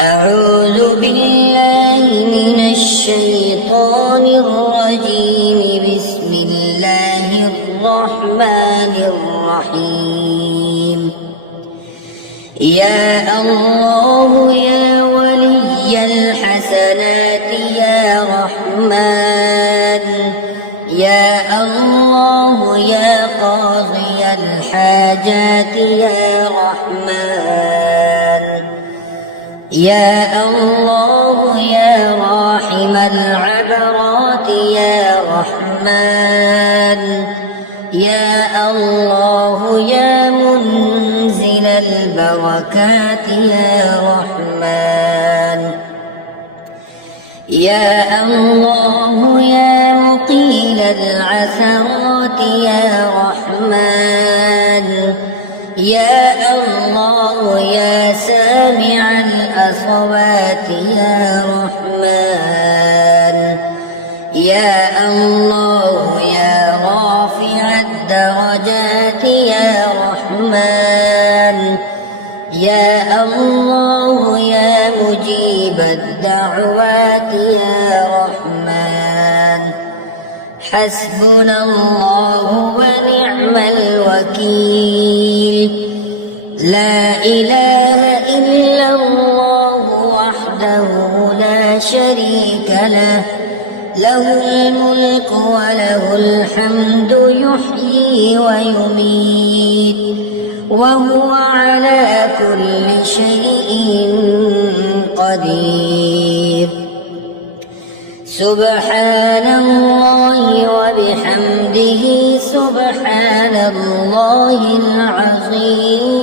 أعوذ بالله من الشيطان الرجيم. بسم الله الرحمن الرحيم. يا الله يا ولي الحسنات يا رحمن، يا الله يا قاضي الحاجات يا رحمن، يا الله يا راحم العبرات يا رحمن، يا الله يا منزل البركات يا رحمن، يا الله يا مقيل العثرات يا رحمن، يا الله يا سامع الأصوات يا رحمن، يا الله يا رافع الدرجات يا رحمن، يا الله يا مجيب الدعوات يا رحمن. حسبنا الله ونعم الوكيل. لا إله إلا الله وحده لا شريك له، له الملك وله الحمد يحيي ويميت وهو على كل شيء قدير. سبحان الله وبحمده سبحان الله العظيم.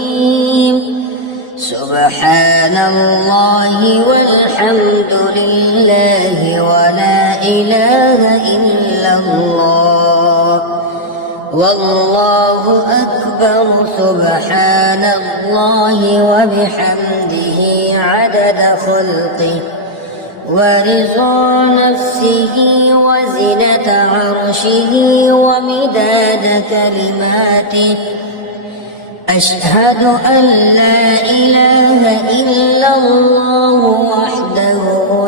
سبحان الله والحمد لله ولا إله إلا الله والله أكبر. سبحان الله وبحمده عدد خلقه ورضا نفسه وزنة عرشه ومداد كلماته. أشهد أن لا إله إلا الله وحده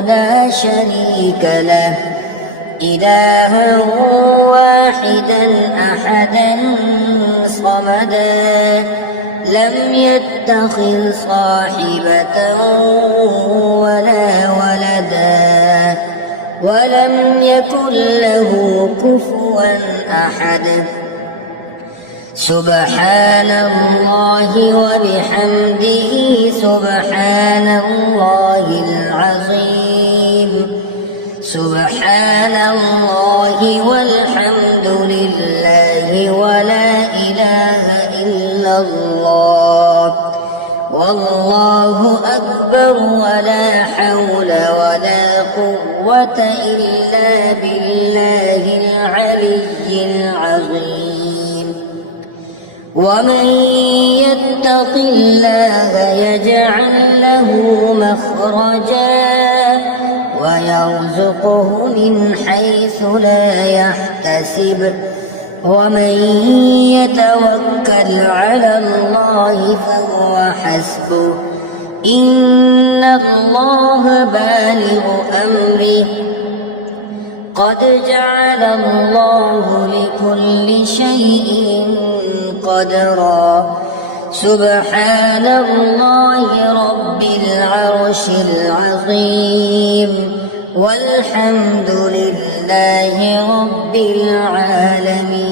لا شريك له، إلها واحدا أحدا صمدا، لم يتخذ صاحبة ولا ولدا ولم يكن له كفوا أحد. سبحان الله وبحمده سبحان الله العظيم. سبحان الله والحمد لله ولا إله إلا الله والله أكبر. ولا حول ولا قوة إلا بالله العلي العظيم. ومن يتق الله يجعل له مخرجا ويرزقه من حيث لا يحتسب. ومن يتوكل على الله فهو حسبه، إن الله بالغ أمره، قد جعل الله لكل شيء قدرا. سبحان الله رب العرش العظيم والحمد لله رب العالمين.